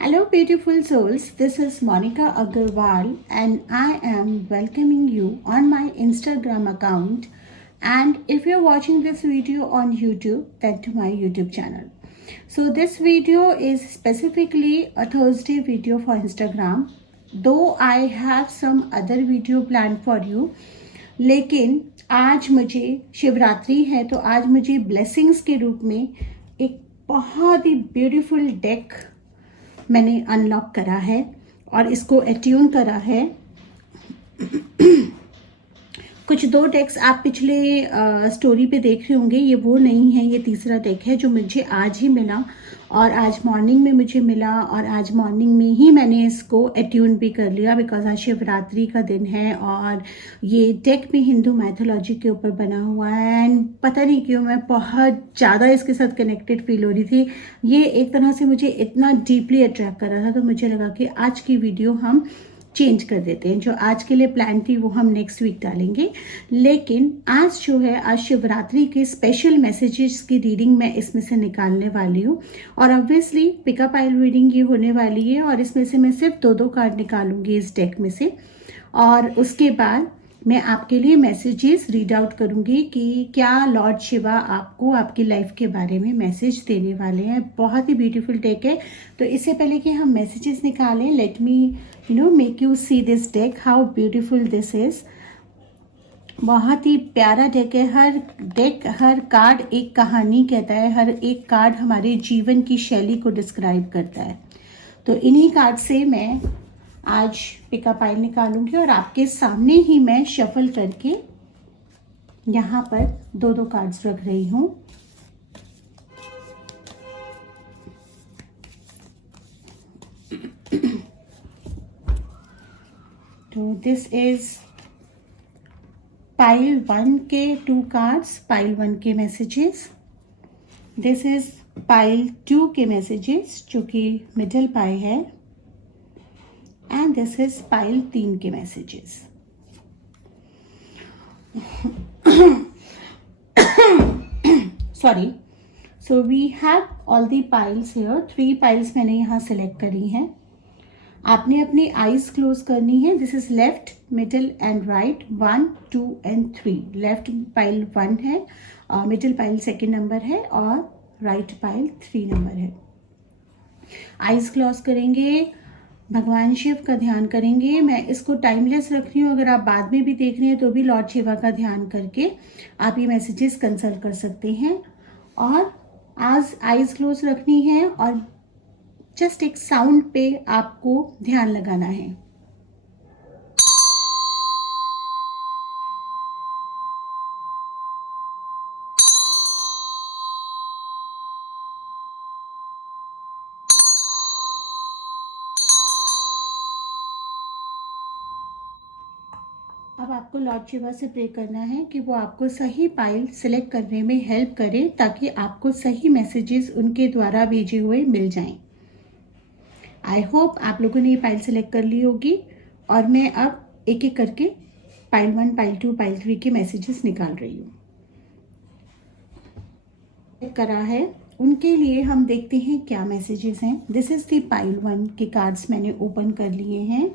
Hello, beautiful souls. This is Monica Agarwal, and I am welcoming you on my Instagram account. And if you're watching this video on YouTube, then to my YouTube channel. So, this video is specifically a Thursday video for Instagram. Though I have some other video planned for you, लेकिन आज मुझे शिवरात्रि है तो आज मुझे blessings के रूप में एक बहुत ही ब्यूटीफुल डेक मैंने अनलॉक करा है और इसको एट्यून करा है। कुछ दो डेक्स आप पिछले स्टोरी पे देख रहे होंगे, ये वो नहीं है, ये तीसरा डेक है जो मुझे आज ही मिला और आज मॉर्निंग में मुझे मिला और आज मॉर्निंग में ही मैंने इसको एट्यून भी कर लिया बिकॉज आज शिवरात्रि का दिन है और ये डेक भी हिंदू मैथोलॉजी के ऊपर बना हुआ है। एंड पता नहीं क्यों मैं बहुत ज़्यादा इसके साथ कनेक्टेड फील हो रही थी। ये एक तरह से मुझे इतना डीपली अट्रैक्ट कर रहा था तो मुझे लगा कि आज की वीडियो हम चेंज कर देते हैं। जो आज के लिए प्लान थी वो हम नेक्स्ट वीक डालेंगे, लेकिन आज जो है आज शिवरात्रि के स्पेशल मैसेजेस की रीडिंग मैं इसमें से निकालने वाली हूँ और ऑब्वियसली पिकअप आइल रीडिंग ये होने वाली है और इसमें से मैं सिर्फ दो कार्ड निकालूंगी इस डेक में से और उसके बाद मैं आपके लिए मैसेजेस रीड आउट करूंगी कि क्या लॉर्ड शिवा आपको आपकी लाइफ के बारे में मैसेज देने वाले हैं। बहुत ही ब्यूटीफुल डेक है। तो इससे पहले कि हम मैसेजेस निकालें, let me make you see this deck, how beautiful this is. बहुत ही प्यारा डेक है। हर कार्ड एक कहानी कहता है, हर एक कार्ड हमारे जीवन की शैली को डिस्क्राइब करता है। तो इन्हीं कार्ड से मैं आज पिकअप आइल निकालूंगी और आपके सामने ही मैं शफल करके यहाँ पर दो कार्ड्स रख रही हूँ। तो दिस इज पाइल 1 के 2 कार्ड्स, पाइल 1 के मैसेजेस। दिस इज पाइल 2 के मैसेजेस जो कि मिडल पाई है एंड दिस इज पाइल 3 के messages. Sorry, so we have all the piles here. 3 piles मैंने यहाँ सेलेक्ट करी हैं। आपने अपनी आईज क्लोज करनी है। This is left, middle and right, 1, 2 and 3। Left pile 1 है, मिडल पाइल 2nd नंबर है और राइट पाइल 3 नंबर है। आईज क्लोज करेंगे, भगवान शिव का ध्यान करेंगे। मैं इसको टाइमलेस रख रही हूँ, अगर आप बाद में भी देख रहे हैं तो भी लॉर्ड शिवा का ध्यान करके आप ये मैसेजेस कंसल्ट कर सकते हैं। और आज आईज क्लोज रखनी है और जस्ट एक साउंड पे आपको ध्यान लगाना है। अब आपको लॉर्ड शिवा से प्रे करना है कि वो आपको सही पाइल सिलेक्ट करने में हेल्प करें ताकि आपको सही मैसेजेस उनके द्वारा भेजे हुए मिल जाएं। आई होप आप लोगों ने ये पाइल सिलेक्ट कर ली होगी और मैं अब एक एक करके पाइल 1, पाइल 2, पाइल 3 के मैसेजेस निकाल रही हूँ। करा है उनके लिए हम देखते हैं क्या मैसेजेस हैं। दिस इज द पाइल 1 के कार्ड्स मैंने ओपन कर लिए हैं।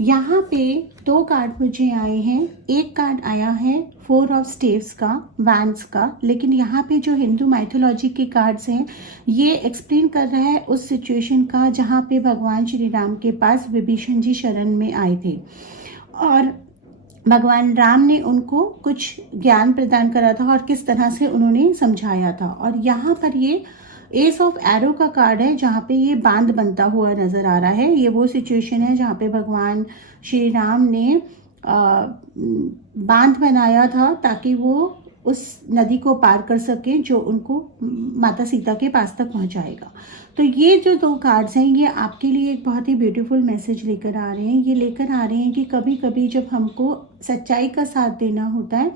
यहाँ पे 2 कार्ड मुझे आए हैं। एक कार्ड आया है 4 ऑफ स्टेव्स का, वैंड्स का, लेकिन यहाँ पे जो हिंदू माइथोलॉजी के कार्ड्स हैं ये एक्सप्लेन कर रहा है उस सिचुएशन का जहाँ पे भगवान श्री राम के पास विभीषण जी शरण में आए थे और भगवान राम ने उनको कुछ ज्ञान प्रदान करा था और किस तरह से उन्होंने समझाया था। और यहाँ पर ये एस ऑफ एरो का कार्ड है जहाँ पे ये बांध बनता हुआ नजर आ रहा है। ये वो सिचुएशन है जहाँ पे भगवान श्री राम ने बांध बनाया था ताकि वो उस नदी को पार कर सके जो उनको माता सीता के पास तक पहुंचाएगा। तो ये जो 2 कार्ड्स हैं ये आपके लिए एक बहुत ही ब्यूटीफुल मैसेज लेकर आ रहे हैं। ये लेकर आ रहे हैं कि कभी कभी जब हमको सच्चाई का साथ देना होता है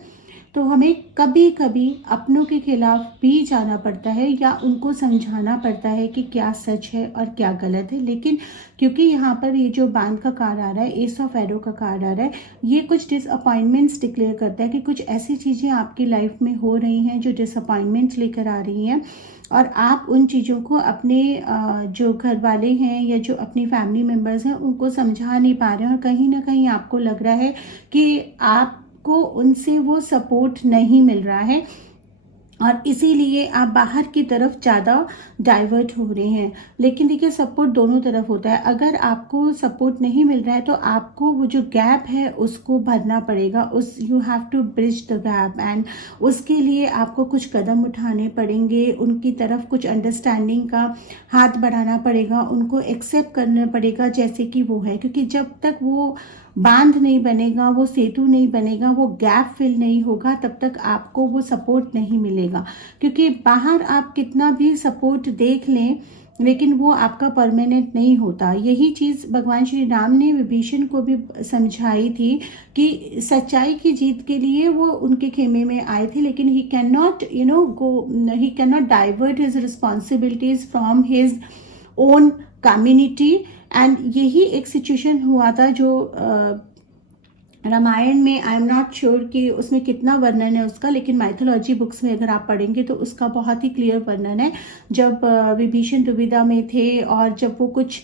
तो हमें कभी कभी अपनों के खिलाफ भी जाना पड़ता है या उनको समझाना पड़ता है कि क्या सच है और क्या गलत है। लेकिन क्योंकि यहाँ पर ये जो बांध का कार्ड आ रहा है, एस ऑफ एरो का कार्ड आ रहा है, ये कुछ डिसअपॉइंटमेंट्स डिक्लेयर करता है कि कुछ ऐसी चीज़ें आपकी लाइफ में हो रही हैं जो डिसअपॉइंटमेंट्स लेकर आ रही हैं, और आप उन चीज़ों को अपने जो घर वाले हैं या जो अपनी फैमिली मेम्बर्स हैं उनको समझा नहीं पा रहे हैं, और कहीं ना कहीं आपको लग रहा है कि आपको उनसे वो सपोर्ट नहीं मिल रहा है, और इसीलिए आप बाहर की तरफ ज़्यादा डाइवर्ट हो रहे हैं। लेकिन देखिए, सपोर्ट दोनों तरफ होता है। अगर आपको सपोर्ट नहीं मिल रहा है तो आपको वो जो गैप है उसको भरना पड़ेगा, you have to bridge the gap, and उसके लिए आपको कुछ कदम उठाने पड़ेंगे, उनकी तरफ कुछ अंडरस्टैंडिंग का हाथ बढ़ाना पड़ेगा, उनको एक्सेप्ट करना पड़ेगा जैसे कि वो है। क्योंकि जब तक वो बांध नहीं बनेगा, वो सेतु नहीं बनेगा, वो गैप फिल नहीं होगा, तब तक आपको वो सपोर्ट नहीं मिलेगा। क्योंकि बाहर आप कितना भी सपोर्ट देख लें, लेकिन वो आपका परमानेंट नहीं होता। यही चीज़ भगवान श्री राम ने विभीषण को भी समझाई थी कि सच्चाई की जीत के लिए वो उनके खेमे में आए थे, लेकिन he can not he can not divert his responsibilities from his own community. And यही एक सिचुएशन हुआ था जो रामायण में, आई एम नॉट श्योर कि उसमें कितना वर्णन है उसका, लेकिन माइथोलॉजी बुक्स में अगर आप पढ़ेंगे तो उसका बहुत ही क्लियर वर्णन है। जब विभीषण दुविधा में थे और जब वो कुछ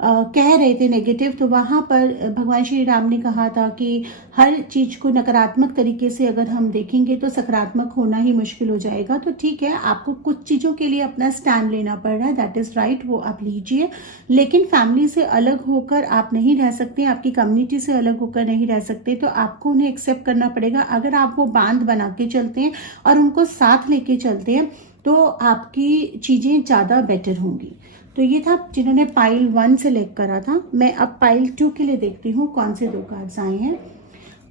कह रहे थे नेगेटिव, तो वहाँ पर भगवान श्री राम ने कहा था कि हर चीज को नकारात्मक तरीके से अगर हम देखेंगे तो सकारात्मक होना ही मुश्किल हो जाएगा। तो ठीक है, आपको कुछ चीजों के लिए अपना स्टैंड लेना पड़ रहा है, दैट इज राइट, वो आप लीजिए। लेकिन फैमिली से अलग होकर आप नहीं रह सकते, आपकी कम्युनिटी से अलग होकर नहीं रह सकते, तो आपको उन्हें एक्सेप्ट करना पड़ेगा। अगर आप वो बांध बना के चलते हैं और उनको साथ लेके चलते हैं तो आपकी चीजें ज्यादा बेटर होंगी। तो ये था जिन्होंने पाइल 1 सेलेक्ट करा था। मैं अब पाइल 2 के लिए देखती हूँ कौन से 2 कार्ड्स आए हैं।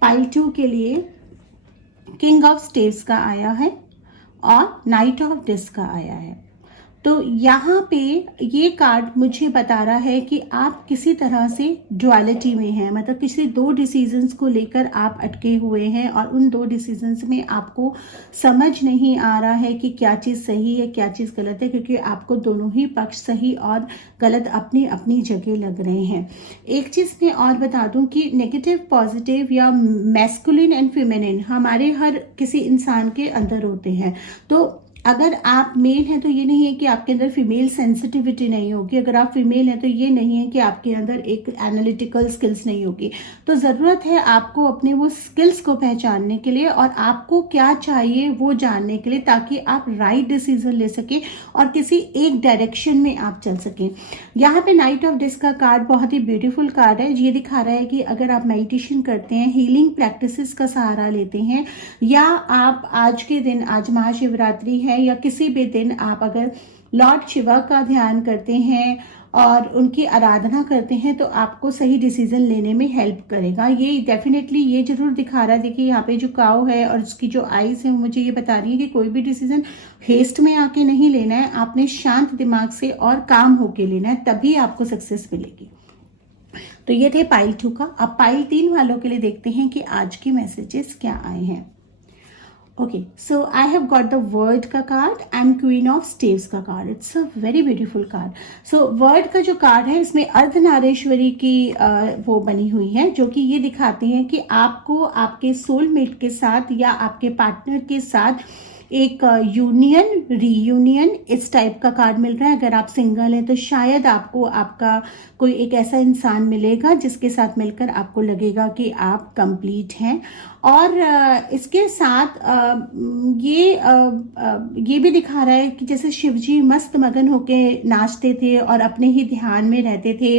पाइल 2 के लिए किंग ऑफ स्टेव्स का आया है और नाइट ऑफ डिस्क का आया है। तो यहाँ पे ये कार्ड मुझे बता रहा है कि आप किसी तरह से ड्युअलिटी में हैं, मतलब किसी 2 डिसीजंस को लेकर आप अटके हुए हैं और उन 2 डिसीजंस में आपको समझ नहीं आ रहा है कि क्या चीज़ सही है क्या चीज़ गलत है, क्योंकि आपको दोनों ही पक्ष सही और गलत अपनी अपनी जगह लग रहे हैं। एक चीज़ मैं और बता दूं कि नेगेटिव पॉजिटिव या मैस्कुलिन एंड फेमिनिन हमारे हर किसी इंसान के अंदर होते हैं। तो अगर आप मेल हैं तो ये नहीं है कि आपके अंदर फीमेल सेंसिटिविटी नहीं होगी, अगर आप फीमेल हैं तो ये नहीं है कि आपके अंदर एक एनालिटिकल स्किल्स नहीं होगी। तो ज़रूरत है आपको अपने वो स्किल्स को पहचानने के लिए और आपको क्या चाहिए वो जानने के लिए, ताकि आप राइट डिसीजन ले सकें और किसी एक डायरेक्शन में आप चल सकें। यहाँ पे नाइट ऑफ डिस्क का कार्ड बहुत ही ब्यूटीफुल कार्ड है। ये दिखा रहा है कि अगर आप मेडिटेशन करते हैं, हीलिंग प्रैक्टिसेस का सहारा लेते हैं, या आप आज के दिन, आज महाशिवरात्रि है या किसी भी दिन आप अगर लॉर्ड शिवा का ध्यान करते हैं और उनकी आराधना करते हैं, तो आपको सही डिसीजन लेने में हेल्प करेगा। ये डेफिनेटली ये जरूर दिखा रहा है। देखिए यहाँ पे जो काऊ है और उसकी जो आईज है मुझे ये बता रही है कि कोई भी डिसीजन हेस्ट में आके नहीं लेना है, आपने शांत दिमाग से और काम होके लेना है, तभी आपको सक्सेस मिलेगी। तो ये थे पाइल 2 का। अब पाइल 3 वालों के लिए देखते हैं कि आज के मैसेजेस क्या आए हैं। Okay, so I have got the Word का card and Queen of Staves का card. It's a very beautiful card. So Word का जो कार्ड है इसमें अर्धनारीश्वरी की वो बनी हुई है, जो कि ये दिखाती है कि आपको आपके सोलमेट के साथ या आपके पार्टनर के साथ एक यूनियन, रीयूनियन, इस टाइप का कार्ड मिल रहा है। अगर आप सिंगल हैं तो शायद आपको आपका कोई एक ऐसा इंसान मिलेगा जिसके साथ मिलकर आपको लगेगा कि आप कंप्लीट हैं। और इसके साथ ये भी दिखा रहा है कि जैसे शिवजी मस्त मगन होके नाचते थे और अपने ही ध्यान में रहते थे,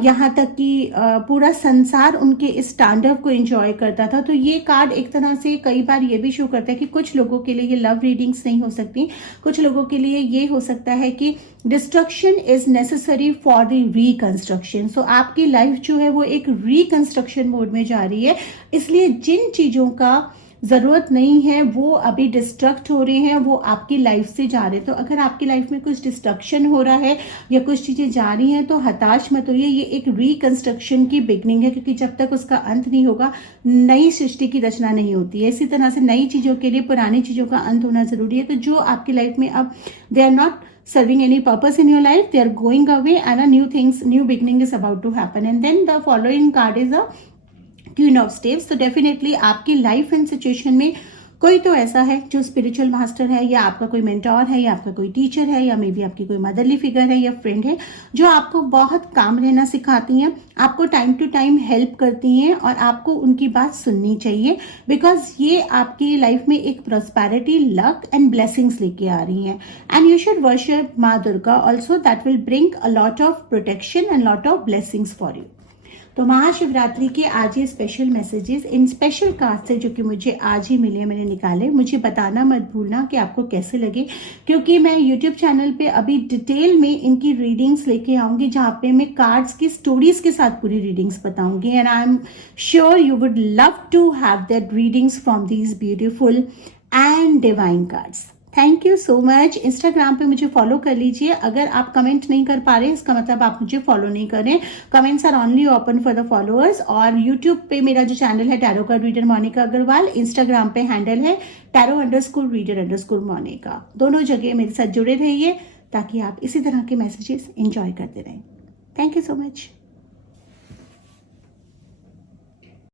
यहाँ तक कि पूरा संसार उनके इस तांडव को एंजॉय करता था। तो ये कार्ड एक तरह से कई बार ये भी शो करता है कि कुछ लोगों के लिए ये लव रीडिंग्स नहीं हो सकती, कुछ लोगों के लिए ये हो सकता है कि destruction is necessary for the reconstruction. So आपकी लाइफ जो है वो एक रिकंस्ट्रक्शन मोड में जा रही है, इसलिए जिन चीजों का ज़रूरत नहीं है, वो अभी डिस्ट्रक्ट हो रहे हैं, वो आपकी लाइफ से जा रहे हैं। तो अगर आपकी लाइफ में कुछ डिस्ट्रक्शन हो रहा है या कुछ चीज़ें जा रही हैं तो हताश मत होइए, ये एक रिकंस्ट्रक्शन की बिगनिंग है, क्योंकि जब तक उसका अंत नहीं होगा नई सृष्टि की रचना नहीं होती है। इसी तरह से नई चीज़ों के लिए पुरानी चीज़ों का अंत होना ज़रूरी है। तो जो आपकी लाइफ में अब they are not serving any purpose in your life, they are going away and a new beginning is about to happen. And then the following card is a Queen of Staves. तो definitely आपकी life and situation में कोई तो ऐसा है जो spiritual master है, या आपका कोई मेंटोर है, या आपका कोई टीचर है, या मे बी आपकी कोई मदरली फिगर है या फ्रेंड है, जो आपको बहुत काम रहना सिखाती हैं, आपको टाइम टू टाइम हेल्प करती हैं, और आपको उनकी बात सुननी चाहिए, बिकॉज ये आपकी लाइफ में एक प्रॉस्पेरिटी, लक एंड ब्लेसिंग्स लेके आ रही हैं। एंड यू शुड वर्शिप माँ Durga also, that will bring a lot of protection and lot of blessings for you. तो महाशिवरात्रि के आज ये स्पेशल मैसेजेस इन स्पेशल कार्ड से जो कि मुझे आज ही मिले, मैंने निकाले। मुझे बताना मत भूलना कि आपको कैसे लगे, क्योंकि मैं यूट्यूब चैनल पे अभी डिटेल में इनकी रीडिंग्स लेके आऊंगी, जहाँ पे मैं कार्ड्स की स्टोरीज के साथ पूरी रीडिंग्स बताऊंगी। And I am sure you would love to have that readings from these beautiful and divine cards. Thank you so much. Instagram पे मुझे फॉलो कर लीजिए। अगर आप कमेंट नहीं कर पा रहे इसका मतलब आप मुझे फॉलो नहीं कर रहे। Comments are only open for the followers. और यूट्यूब पे मेरा जो चैनल है tarot card reader Monika Agarwal, Instagram पे हैंडल है taro_reader_मोनिका। दोनों जगह मेरे साथ जुड़े रहिए ताकि आप इसी तरह के मैसेजेस एंजॉय करते रहें। Thank you so much.